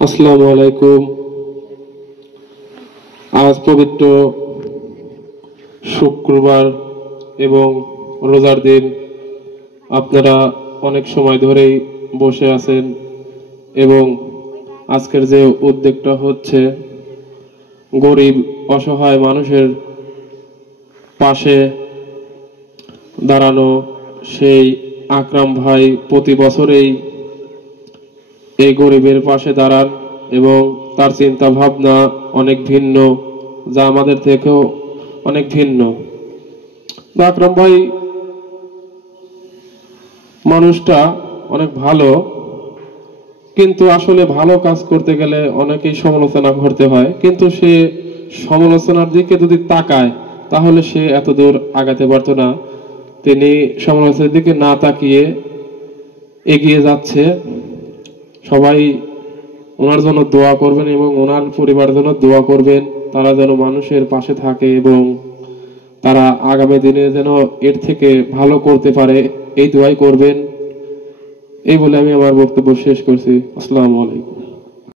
আসসালামু আলাইকুম। আজ পবিত্র শুক্রবার এবং রোজার দিন। আপনারা অনেক সময় ধরেই বসে আছেন এবং আজকের যে উদ্যোগটা হচ্ছে গরিব অসহায় মানুষের পাশে দাঁড়ানো, সেই আকরাম ভাই প্রতি বছরেই এই গরিবের পাশে দাঁড়ান এবং তার চিন্তা ভাবনা অনেক ভিন্ন, যা আমাদের থেকেও অনেক ভিন্ন। আকরাম ভাই মানুষটা অনেক ভালো, কিন্তু আসলে ভালো কাজ করতে গেলে অনেকেই সমালোচনা করতে হয়, কিন্তু সে সমালোচনার দিকে যদি তাকায় তাহলে সে এত দূর আগাতে পারতো না। তিনি সমালোচনার দিকে না তাকিয়ে এগিয়ে যাচ্ছে। সবাই ওনার জন্য দোয়া করবেন এবং ওনার পরিবারের জন্য দোয়া করবেন, তারা যেন মানুষের পাশে থাকে এবং তারা আগামী দিনে যেন এর থেকে ভালো করতে পারে, এই দোয়াই করবেন। এই বলে আমি আমার বক্তব্য শেষ করছি। আসসালামু আলাইকুম।